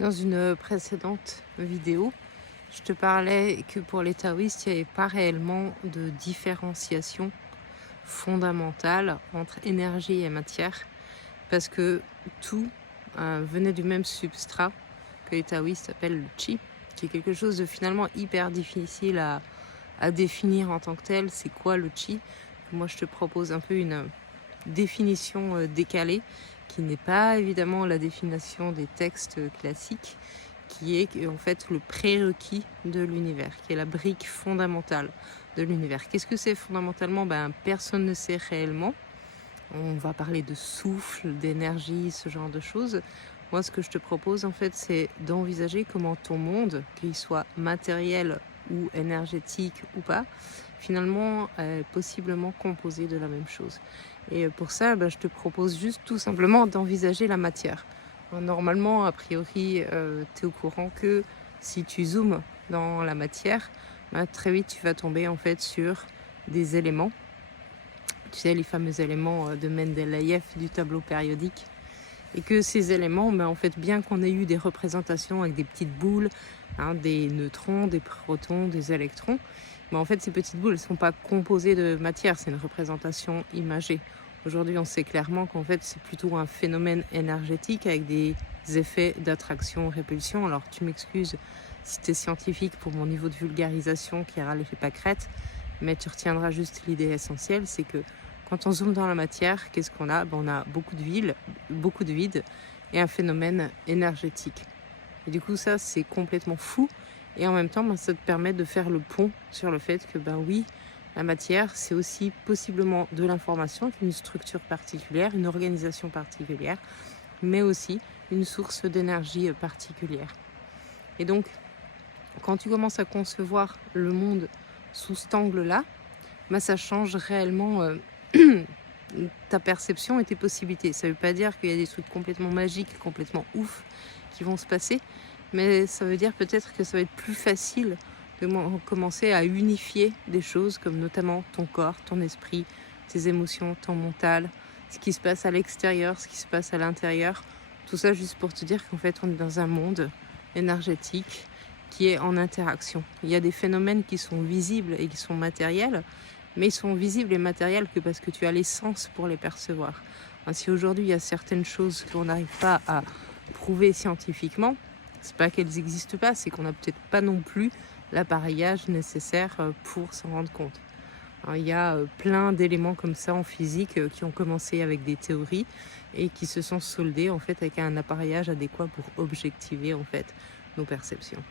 Dans une précédente vidéo, je te parlais que pour les taoïstes, il n'y avait pas réellement de différenciation fondamentale entre énergie et matière, parce que tout venait du même substrat que les taoïstes appellent le chi, qui est quelque chose de finalement hyper difficile à définir en tant que tel. C'est quoi le chi? Moi, je te propose un peu une définition décalée, qui n'est pas évidemment la définition des textes classiques, qui est en fait le prérequis de l'univers, qui est la brique fondamentale de l'univers. Qu'est-ce que c'est fondamentalement? Personne ne sait réellement. On va parler de souffle, d'énergie, ce genre de choses. Moi, ce que je te propose, en fait, c'est d'envisager comment ton monde, qu'il soit matériel ou énergétique ou pas, finalement, est possiblement composé de la même chose. Et pour ça, je te propose juste tout simplement d'envisager la matière. Normalement, a priori, tu es au courant que si tu zoomes dans la matière, très vite, tu vas tomber en fait sur des éléments. Tu sais, les fameux éléments de Mendeleïev du tableau périodique. Et que ces éléments, en fait, bien qu'on ait eu des représentations avec des petites boules, des neutrons, des protons, des électrons, en fait, ces petites boules ne sont pas composées de matière, c'est une représentation imagée. Aujourd'hui, on sait clairement qu'en fait, c'est plutôt un phénomène énergétique avec des effets d'attraction-répulsion. Alors, tu m'excuses si tu es scientifique pour mon niveau de vulgarisation qui ira l'effet pâquerette, mais tu retiendras juste l'idée essentielle, c'est que quand on zoome dans la matière, qu'est-ce qu'on a? On a beaucoup de vide et un phénomène énergétique. Et du coup, ça, c'est complètement fou. Et en même temps, ça te permet de faire le pont sur le fait que, oui, la matière, c'est aussi possiblement de l'information, une structure particulière, une organisation particulière, mais aussi une source d'énergie particulière. Et donc, quand tu commences à concevoir le monde sous cet angle-là, ça change réellement ta perception et tes possibilités. Ça ne veut pas dire qu'il y a des trucs complètement magiques, complètement ouf qui vont se passer, mais ça veut dire peut-être que ça va être plus facile de commencer à unifier des choses comme notamment ton corps, ton esprit, tes émotions, ton mental, ce qui se passe à l'extérieur, ce qui se passe à l'intérieur. Tout ça juste pour te dire qu'en fait on est dans un monde énergétique qui est en interaction. Il y a des phénomènes qui sont visibles et qui sont matériels, mais ils sont visibles et matériels que parce que tu as les sens pour les percevoir. Si aujourd'hui il y a certaines choses qu'on n'arrive pas à prouver scientifiquement, c'est pas qu'elles n'existent pas, c'est qu'on n'a peut-être pas non plus l'appareillage nécessaire pour s'en rendre compte. Il y a plein d'éléments comme ça en physique qui ont commencé avec des théories et qui se sont soldés en fait avec un appareillage adéquat pour objectiver en fait nos perceptions.